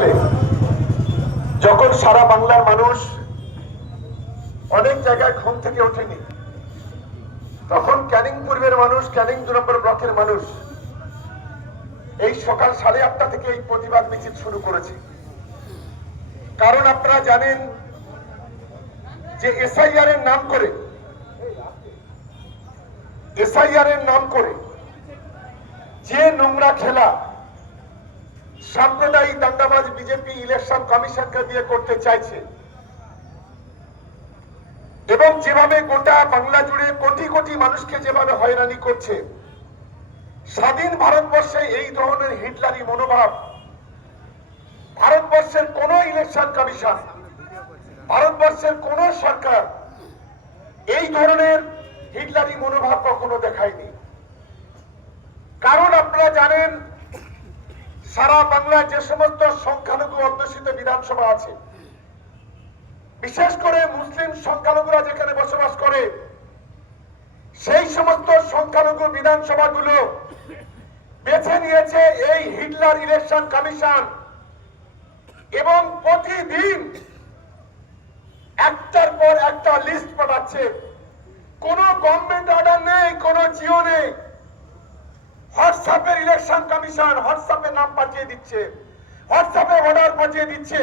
থাকলে যখন সারা বাংলার মানুষ অনেক জায়গায় ঘুম থেকে ওঠেনি, তখন ক্যানিং পূর্বের মানুষ, ক্যানিং 2 নম্বর ব্লকের মানুষ এই সকাল 8:30 থেকে এই প্রতিবাদ মিছিল শুরু করেছে। কারণ আপনারা জানেন যে এসআইআর এর নাম করে যে নোংরা খেলা সাম্প্রদায়িক দাঙ্গাবাজ বিজেপি ইলেকশন কমিশনকে দিয়ে করতে চাইছে, এবং যেভাবে গোটা বাংলা জুড়ে কোটি কোটি মানুষকে যেভাবে হয়রানি করছে, স্বাধীন ভারতবর্ষে এই ধরনের হিটলারি মনোভাব ভারতবর্ষের কোন ইলেকশন কমিশন, ভারতবর্ষের কোন সরকার এই ধরনের হিটলারি মনোভাব কখনো দেখায়নি। কারণ আপনারা জানেন সারা বাংলায় যে সমস্ত সংখ্যালঘু অধ্যুষিত বিধানসভা আছে, বিশেষ করে মুসলিম সংখ্যালঘুরা যেখানে বসবাস করে, সেই সমস্ত সংখ্যালঘু বিধানসভাগুলো বেছে নিয়েছে এই হিটলার ইলেকশন কমিশন, এবং প্রতিদিন একটার পর একটা লিস্ট পাঠাচ্ছে। কোন গভর্নমেন্ট অর্ডার নেই, কোন জিও নেই, হোয়াটসঅ্যাপের ইলেকশন কমিশন হোয়াটসঅ্যাপে নাম পাঠিয়ে দিচ্ছে, হোয়াটসঅ্যাপে অর্ডার পাঠিয়ে দিচ্ছে,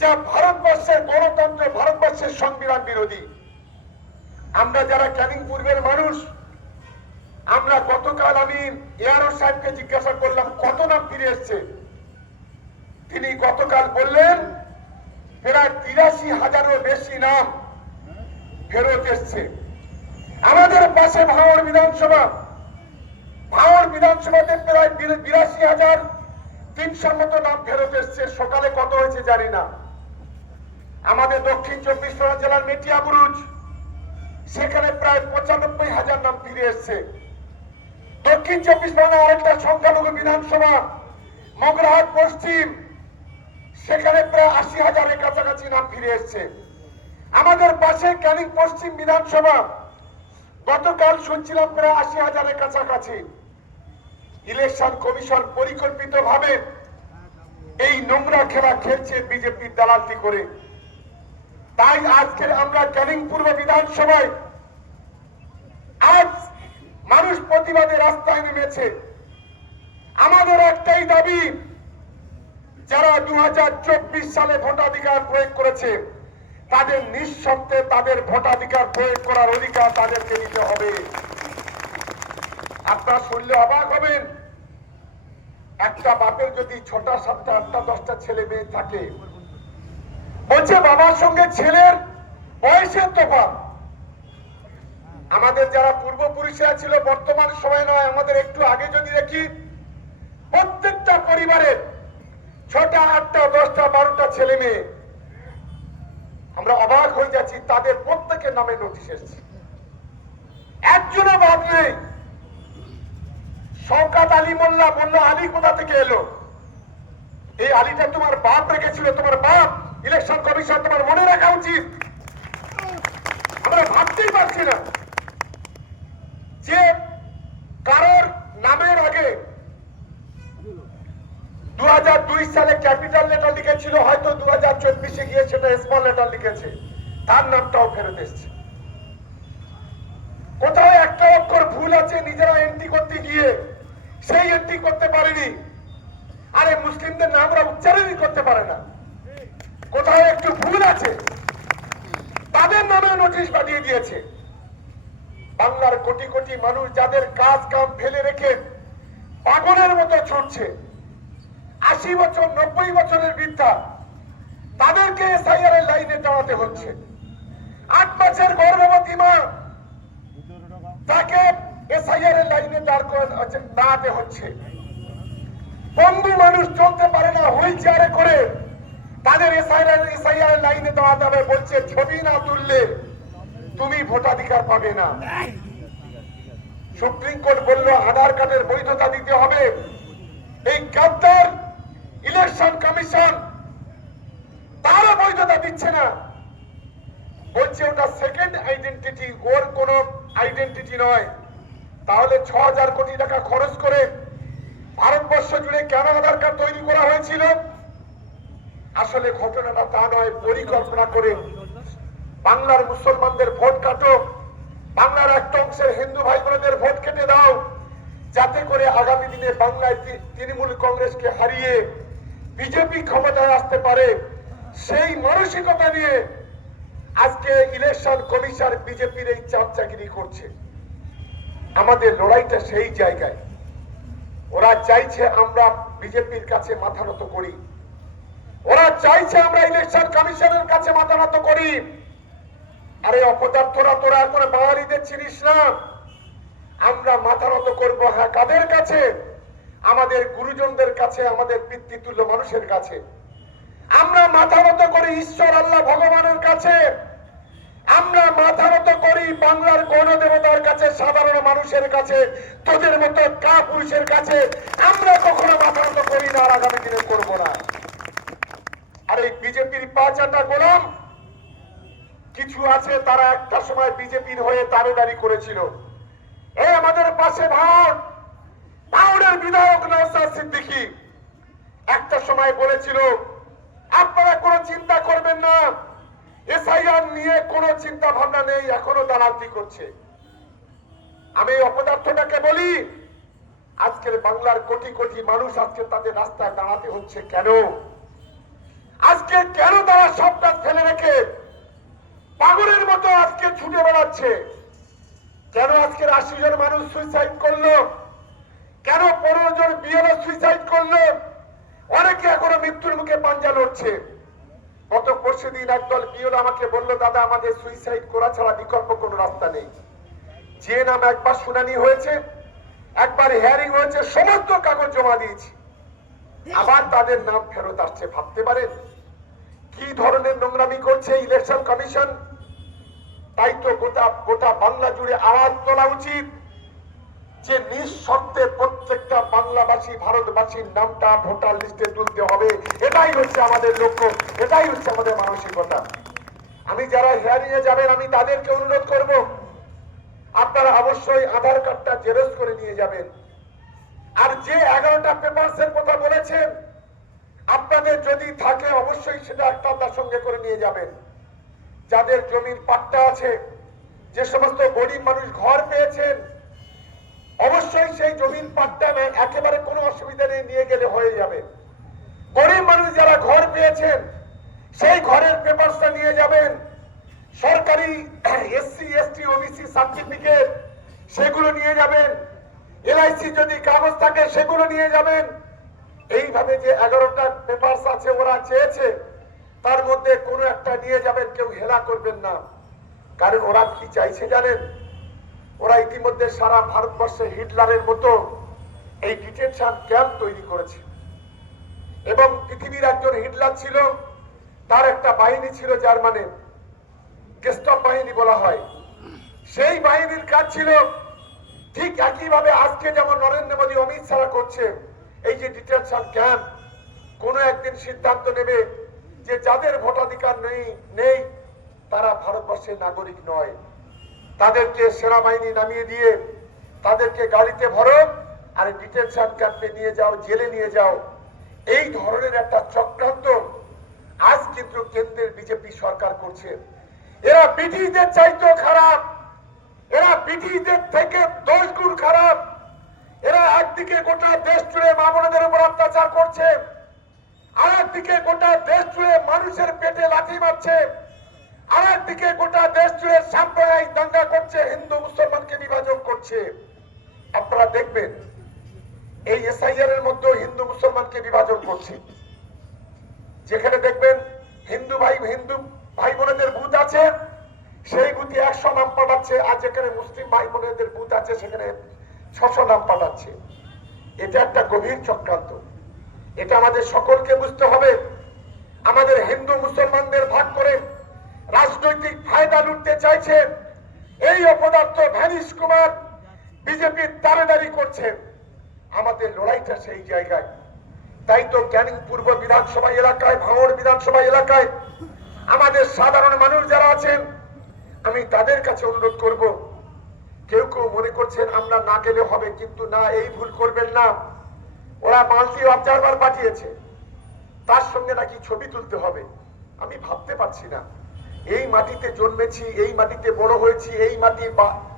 যা ভারতবর্ষের গণতন্ত্র, ভারতবর্ষের সংবিধান বিরোধী। আমরা যারা ক্যানিং পূর্বের মানুষ, আমরা গতকাল আমি এআরও সাহেবকে জিজ্ঞাসা করলাম কত নাম ফিরে এসছে। তিনি গতকাল বললেন প্রায় 83,000-এরও বেশি নাম ফেরত এসছে। আমাদের পাশে ভাঙড় বিধানসভাতে প্রায় 82,300 মতো নাম ফেরত এসছে। সকালে কত হয়েছে জানি না। আমাদের দক্ষিণ 24 পরগনা জেলার মেটিয়াবুরুজ, সেখানে প্রায় 95,000 নাম ফিরে এসছে। দক্ষিণ 24 পরগনা আরেকটা সংখ্যালঘু বিধানসভা মগরাহাট পশ্চিম, সেখানে প্রায় 80,000-এর কাছাকাছি নাম ফিরে এসছে। আমাদের পাশে ক্যানিং পশ্চিম বিধানসভা, গতকাল শুনছিলাম প্রায় 80,000-এর কাছাকাছি। ইলেকশন কমিশন পরিকল্পিতভাবে এই নোংরা খেলা খেলছে বিজেপির দালালি করে। তাই আজকে আমরা ক্যানিং পূর্ব বিধানসভায় আজ মানুষ প্রতিবাদে রাস্তায় নেমেছে। আমাদের একটাই দাবি, যারা 2024 সালে ভোটাধিকার প্রয়োগ করেছে, তাদের নিঃশর্তে তাদের ভোটাধিকার প্রয়োগ করার অধিকার তাদেরকে দিতে হবে। আপনারা শুনলে অবাক হবেন, একটা বাপের যদি 6টা 7টা 8টা 10টা ছেলে মেয়ে থাকে, বলছে বাবার সঙ্গে ছেলের বয়সের তফাৎ। আমাদের যারা পূর্বপুরুষরা ছিল, বর্তমান সময় নয়, আমাদের একটু আগে যদি দেখি, প্রত্যেকটা পরিবারের 6টা 8টা 10টা 12টা ছেলে মেয়ে। আমরা অবাক হয়ে যাচ্ছি, তাদের প্রত্যেকের নামে নোটিশ এসেছে, একজনও বাদ নেই। শওকত আলী মোল্লা বলল, আলী কোথা থেকে এলো? এই আলীটা তোমার বাপ রেখেছিল, তোমার বাপ। ইলেকশন কমিশন তোমার মনে রাখা উচিত। আমরা ভাবতেই পারছি না যে কারোর নামের আগে 2002 সালে ক্যাপিটাল লেটার লিখেছিল, হয়তো 2024-এ গিয়ে সেটা স্মল লেটার লিখেছে, তার নামটাও ফেরত এসছে। কোথাও একটা অক্ষর ভুল আছে, নিজেরা এন্ট্রি করতে গিয়ে সেই এন্ট্রি করতে পারেনি। আরে মুসলিমদের নামরা উচ্চারণই করতে পারে না, কোথাও একটু ভুল আছে, তাদের নামে নোটিশ পাঠিয়ে দিয়েছে। বাংলার কোটি কোটি মানুষ যাদের কাজ কাম ফেলে রেখে পাগলের মতো ছুটছে, 80 বছর 90 বছরের বৃদ্ধা, তাদেরকে এসআইআর এর লাইনে দাঁড়াতে হচ্ছে। 8 মাসের গর্ভবতী মা, তাকে এসআইআর এর লাইনে দাঁড়াতে হচ্ছে। পঙ্গু মানুষ চলতে পারে না, হুইল চেয়ারে করে তাদের এসআইআর লাইনে দাঁড়াতে হবে। বলছে ছবি না তুললে তুমি ভোটাধিকার পাবে না। সুপ্রিম কোর্ট বলল আধার কার্ডের বৈধতা দিতে হবে। এই গাদ্দার ইলেকশন কমিশন তারও বৈধতা দিচ্ছে না, বলছে ওটা সেকেন্ড আইডেন্টিটি, ওর কোন আইডেন্টিটি নয়। তাহলে 6,000 কোটি টাকা খরচ করে ভারতবর্ষ জুড়ে কেন আধার কার্ড তৈরি করা হয়েছিল? আসলে ঘটনাটা তা নয়। পরিকল্পনা করে বাংলার মুসলমানদের ভোট কাটো, বাংলার একটা অংশের হিন্দু ভাই বোনদের ভোট কেটে দাও, যাতে করে আগামী দিনে বাংলায় তৃণমূল কংগ্রেসকে হারিয়ে বিজেপি ক্ষমতায় আসতে পারে। সেই মানসিকতা নিয়ে আজকে ইলেকশন কমিশন বিজেপির এই চামচাগিরি করছে। আমাদের লড়াইটা সেই জায়গায়। ওরা চাইছে আমরা বিজেপির কাছে মাথা নত করি, ওরা চাইছে আমরা ইলেকশন কমিশনের কাছে মাথা নত করি। আরে অপদার্থরা, তোরা এখন বাঙালিদের চিনিস না। আমরা মাথা নত করবো, হ্যাঁ, কাদের কাছে? আমাদের গুরুজনদের কাছে, আমাদের পিতৃতুল্য মানুষের কাছে। আমরা মাথা নত করি ঈশ্বর আল্লাহ ভগবানের কাছে। আমরা মাথা নত করি বাংলার গণদেবতার কাছে, সাধারণ মানুষের কাছে, তোদের মতো কা পুরুষের কাছে। আমরা কখনো মাথা নত করি না, আর আগামী দিনে করবো না। আর এই বিজেপির ৫-৮টা গোলাম কিছু আছে, তারা একটা সময় বিজেপির হয়ে দাঁড়াদাঁড়ি করেছিল। এই আমাদের পাশে ভাওড়ের বিধায়ক নওশাদ সিদ্দিকী একটা সময় বলেছিল আপনারা কোনো চিন্তা করবেন না, এসআইআর নিয়ে কোনো চিন্তা ভাবনা নেই, এখনো দালালি করছে। আমি অপদার্থটাকে বলি, আজকের বাংলার কোটি কোটি মানুষ আজকে তাদের রাস্তায় দাঁড়াতে হচ্ছে কেন? আজকে কেন তারা সবটা ফেলে রেখে পাগলের মতো আজকে ছুটে বেড়াচ্ছে? কেন আজকের ৮০ জন মানুষ সুইসাইড করলো? কেন ১৫ জন বিএলও সুইসাইড করলো? অনেকে এখনো মৃত্যুর মুখে পাঞ্জা লড়ছে। গত পরশুদিন একদল বিএলও আমাকে বললো, দাদা আমাদের সুইসাইড করা ছাড়া বিকল্প কোনো রাস্তা নেই। যে নাম একবার শুনানি হয়েছে, একবার হিয়ারিং হয়েছে, সমস্ত কাগজ জমা দিয়েছি, আবার তাদের নাম ফেরত আসছে। ভাবতে পারেন কি ধরনের নোংরামি করছে ইলেকশন কমিশন? তাই তো গোটা বাংলা জুড়ে আওয়াজ তোলা উচিত যে নিঃশর্তে প্রত্যেকটা বাংলাবাসী, ভারতবাসীর নামটা ভোটার লিস্টে তুলতে হবে। এটাই হচ্ছে আমাদের লক্ষ্য, এটাই হচ্ছে আমাদের মানসিকতা। আমি যারা হিয়ারিং এ যাবেন, আমি তাদেরকে অনুরোধ করব, আপনারা অবশ্যই আধার কার্ডটা জেরক্স করে নিয়ে যাবেন। আর যে 11টা পেপারসের কথা বলেছেন, আপনাদের যদি থাকে অবশ্যই সেটা একটা তার সঙ্গে করে নিয়ে যাবেন। যাদের জমির পাট্টা আছে, যে সমস্ত গরিব মানুষ ঘর পেয়েছেন, অবশ্যই সেই জমির পাট্টা একেবারে কোনো অসুবিধা নেই, নিয়ে গেলে হয়ে যাবে। গরিব মানুষ যারা ঘর পেয়েছেন সেই ঘরের পেপারসটা নিয়ে যাবেন। সরকারি এসসি এসটি ওবিসি সার্টিফিকেট সেগুলো নিয়ে যাবেন। এলআইসি যদি কাগজ থাকে সেগুলো নিয়ে যাবেন। এইভাবে যে 11টা পেপারস আছে ওরা চেয়েছে, তার মধ্যে কোনো একটা নিয়ে যাবেন, কেউ হেলা করবেন না। কারণ ওরা কি চাইছে জানেন? ওরা ইতিমধ্যে সারা ভারতবর্ষে হিটলারের মতো এই ডিটেনশন ক্যাম্প তৈরি করেছে। এবং পৃথিবীর একজন হিটলার ছিল, তার একটা বাহিনী ছিল জার্মানে, গেস্টাপ বাহিনী বলা হয়। সেই বাহিনীর কাজ ছিল ঠিক একইভাবে আজকে যেমন নরেন্দ্র মোদী, অমিত শাহ করছে এই যে ডিটেনশন ক্যাম্প। কোনো একদিন সিদ্ধান্ত নেবে যে যাদের ভোটাধিকার নেই তারা ভারতবর্ষের নাগরিক নয়, তাদেরকে সেনাবাহিনী নামিয়ে দিয়ে তাদেরকে গাড়িতে ভরো আর ডিটেনশন ক্যাম্পে নিয়ে যাও, জেলে নিয়ে যাও। এই ধরনের একটা চক্রান্ত আজ কিন্তু কেন্দ্রের বিজেপি সরকার করছে। এরা ব্রিটিশদের চাইতেও খারাপ, এরা ব্রিটিশদের থেকে 10 গুণ খারাপ। এরা একদিকে গোটা দেশ জুড়ে মা বোনদের উপর অত্যাচার করছে, আর একদিকে গোটা দেশ জুড়ে মানুষের পেটে লাথি মারছে, আর একদিকে গোটা দেশ জুড়ে সাম্প্রদায়িক দাঙ্গা করছে, হিন্দু মুসলমানকে বিভাজন করছে। আপনারা দেখবেন এই এসআইআর এর মধ্যে হিন্দু মুসলমানকে বিভাজন করছে। যেখানে দেখবেন হিন্দু ভাই বোনেদের বুথ আছে, সেই বুথে 100 নাম পাঠাচ্ছে, আর যেখানে মুসলিম ভাই বোনেদের বুথ আছে সেখানে 600 নাম পাঠাচ্ছে। এটা একটা গভীর চক্রান্ত। এটা আমাদের সকলকে বুঝতে হবে। আমাদের হিন্দু মুসলমানদের ভাগ করে রাজনৈতিক ফায়দা লুটতে চাইছে এই অপদার্থ ভ্যানিশ কুমার বিজেপির দাঁড়াদাঁড়ি করছে। আমাদের লড়াইটা সেই জায়গায়। তাই তো ক্যানিং পূর্ব বিধানসভা এলাকায়, ভাঙড় বিধানসভা এলাকায় আমাদের সাধারণ মানুষ যারা আছেন, আমি তাদের কাছে অনুরোধ করব, কেউ কেউ মনে করছেন আমরা না গেলে হবে, কিন্তু না, এই ভুল করবেন না। ওরা মাল্টি অবজারভার পাঠিয়েছে, তার সঙ্গে নাকি ছবি তুলতে হবে। আমি ভাবতে পারছি না, এই মাটিতে জন্মেছি, এই মাটিতে বড় হয়েছি, এই মাটির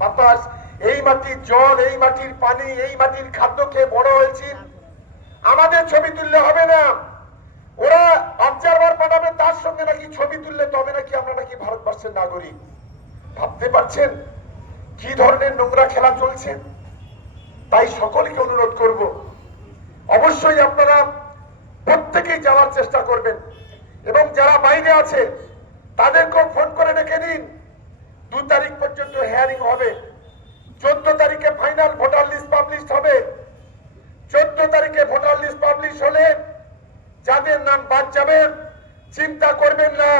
বাতাস, এই মাটির জল, এই মাটির পানি, এই মাটির খাদ্য খেয়ে বড় হয়েছি, আমাদের ছবি তুললে হবে না। ওরা অবজারভার পাঠাবে, তার সঙ্গে নাকি ছবি তুললে তবে নাকি আমরা নাকি ভারতবর্ষের নাগরিক। ভাবতে পারছেন কি ধরনের নোংরা খেলা চলছে? তাই সকলকে অনুরোধ করব, অবশ্যই আপনারা প্রত্যেকেই যাওয়ার চেষ্টা করবেন এবং যারা বাইরে আছে তাদেরকেও ফোন করে ডেকে নিন। 2 তারিখ পর্যন্ত হিয়ারিং হবে, 14 তারিখে ফাইনাল ভোটার লিস্ট পাবলিশ হবে। 14 তারিখে ভোটার লিস্ট পাবলিশ হলে যাদের নাম বাদ যাবে চিন্তা করবেন না,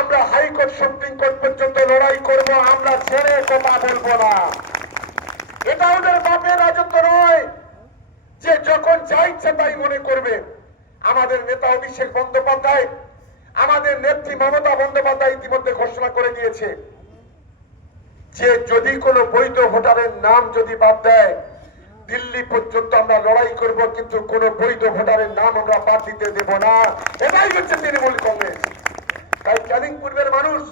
আমরা হাইকোর্ট সুপ্রিম কোর্ট পর্যন্ত লড়াই করব, আমরা ছেড়ে কথা বলবো না। এটা ওদের বাপের রাজত্ব নয় যে যখন যা ইচ্ছে তাই মনে করবে। আমাদের নেতা অভিষেক বন্দ্যোপাধ্যায়, আমাদের নেত্রী মমতা বন্দ্যোপাধ্যায় ইতিমধ্যে ঘোষণা করে দিয়েছে যে যদি কোনো বৈধ ভোটারের নাম যদি বাদ দেয় দিল্লি পর্যন্ত আমরা লড়াই করব, কিন্তু কোন বৈধ ভোটারের নাম আমরা বাদ দিতে দেব না। এটাই হচ্ছে তৃণমূল কংগ্রেস। তাই ক্যানিং পূর্বের মানুষ,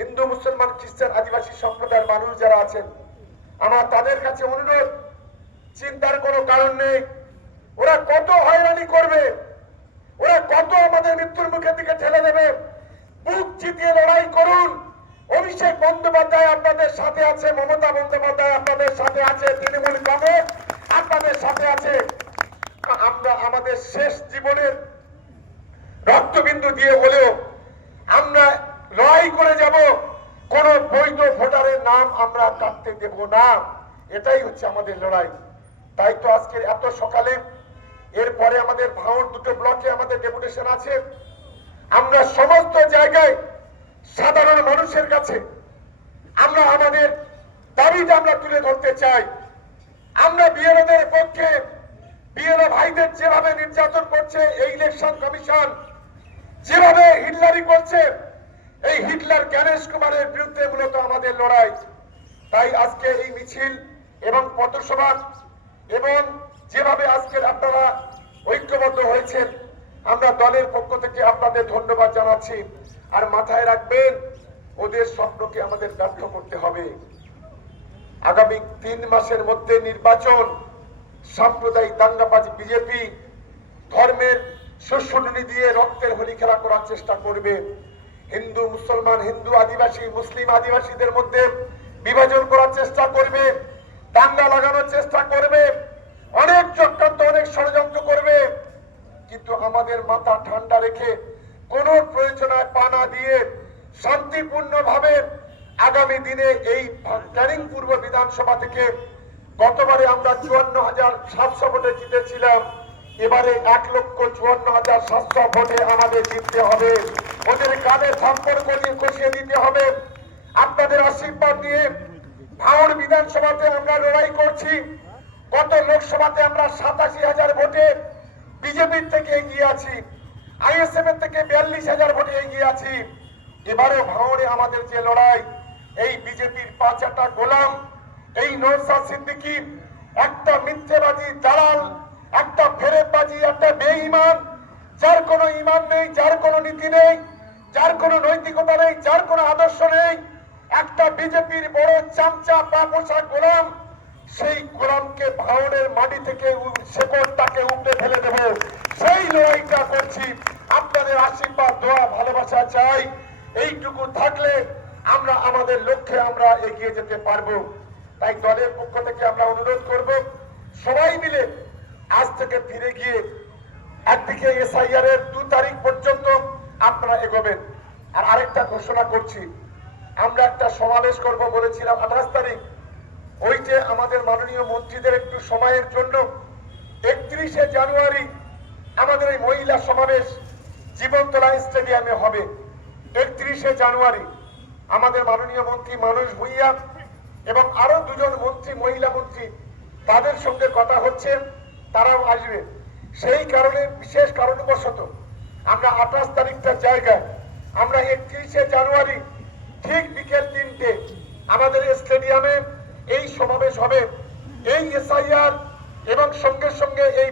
হিন্দু মুসলমান খ্রিস্টান আদিবাসী সম্প্রদায়ের মানুষ যারা আছেন, আমার তাদের কাছে অনুরোধ, চিন্তার কোনো কারণ নেই। ওরা কত হয়রানি করবে, ওরা কত আমাদের মৃত্যুর মুখের দিকে ঠেলে দেবে, বুক চিতিয়ে লড়াই করুন। অভিষেক বন্দ্যোপাধ্যায় আপনাদের সাথে আছে, মমতা বন্দ্যোপাধ্যায় আপনাদের সাথে আছে, তৃণমূল কংগ্রেস আপনাদের সাথে আছে। আমরা আমাদের শেষ জীবনের রক্তবিন্দু দিয়ে হলেও আমরা লড়াই করে যাব, কোন বৈধ ভোটারের নাম আমরা কাটতে দেব না। এটাই হচ্ছে আমাদের লড়াই। তাই তো আজকে এত সকালে, এরপরে আমাদের ভাঙড় 2টো ব্লকে আমাদের ডেপুটেশন আছে। আমরা সমস্ত জায়গায় সাধারণ মানুষের কাছে আমরা আমাদের দাবিটা আমরা তুলে ধরতে চাই। আমরা বিএলওদের পক্ষে, বিএলও ভাইদের যেভাবে নির্যাতন করছে এই ইলেকশন কমিশন, যেভাবে হিটলারি করছে, এই হিটলার জ্ঞানেশ কুমারের বিরুদ্ধে মূলত আমাদের লড়াই। তাই আজকে এই মিছিল এবং পথসভা এবং যেভাবে আজকের আপনারা ঐক্যবদ্ধ হয়েছেন, আমরা দলের পক্ষ থেকে আপনাদের ধন্যবাদ জানাচ্ছি। আর মাথায় রাখবেন, ওদের স্বপ্নকে আমাদের ব্যর্থ করতে হবে। আগামী 3 মাসের মধ্যে নির্বাচন, সাম্প্রদায়িক দাঙ্গাবাজ বিজেপি ধর্মের শস্যডুনি দিয়ে রক্তের হোলি খেলা করার চেষ্টা করবে। হিন্দু মুসলমান, হিন্দু আদিবাসী, মুসলিম আদিবাসীদের মধ্যে বিভাজন করার চেষ্টা করবে, দাঙ্গা লাগানোর চেষ্টা করবে, অনেক চক্রান্ত, অনেক ষড়যন্ত্র করবে। কিন্তু আমাদের মাথা ঠান্ডা রেখে কোন প্রয়োজনায় পা না দিয়ে শান্তিপূর্ণভাবে আগামী দিনে এই ক্যানিং পূর্ব বিধানসভা থেকে, গতবারে আমরা 54,700 ভোটে জিতেছিলাম, এবারে 1,54,700 ভোটে আমাদের জিততে হবে। ওদের কানে থাপ্পড় করে কষিয়ে দিতে হবে। আপনাদের আশীর্বাদ নিয়ে ভাঙড় বিধানসভাতে আমরা লড়াই করছি। গত লোকসভাতে আমরা 87,000 ভোটে বিজেপির থেকে এগিয়ে আছি, আইএসএফ এর থেকে 42,000 ভোটে এগিয়ে আছি। এবারে ভাঙড়ে আমাদের যে লড়াই, এই বিজেপির 5টা গোলাম, এই নওশাদ সিদ্দিকী একটা মিথ্যেবাদী দালাল, একটা ফেরেববাজি, একটা বেঈমান, যার কোনো ঈমান নেই, যার কোনো নীতি নেই, যার কোনো নৈতিকতা নেই, যার কোনো আদর্শ নেই, একটা বিজেপির বড় চামচা পাপোষা গোলাম। সেই গোলামকে ভাঙড়ের মাটি থেকে শেকড়টাকে উপড়ে ফেলে দেব, সেই লড়াইটা করছি। আপনাদের আশীর্বাদ, দোয়া, ভালোবাসা চাই। এইটুকু থাকলে আমরা আমাদের লক্ষ্যে আমরা এগিয়ে যেতে পারবো। তাই দলের পক্ষ থেকে আমরা অনুরোধ করব, সবাই মিলে আজ থেকে ফিরে গিয়ে একদিকে এসআইআর এর 2 তারিখ পর্যন্ত আপনারা এগোবেন। আর আরেকটা ঘোষণা করছি, আমরা একটা সমাবেশ করব বলেছিলাম 28 তারিখ। ওই যে আমাদের মাননীয় মন্ত্রীদের একটু সময়ের জন্য 31শে জানুয়ারি আমাদের এই মহিলা সমাবেশ জীবনতলা স্টেডিয়ামে হবে। 31শে জানুয়ারি আমাদের মাননীয় মন্ত্রী মানস ভুঁইয়া এবং আরো 2 জন মন্ত্রী, মহিলা মন্ত্রী, তাদের সঙ্গে কথা হচ্ছে, তারাও আসবে। সেই কারণে বিশেষ কারণবশত আমরা 28 তারিখটার জায়গায় আমরা 31শে জানুয়ারি ঠিক বিকেল 3টে আমাদের স্টেডিয়ামে এই সমাবেশ হবে। এই এসআইআর এবং সঙ্গে সঙ্গে এই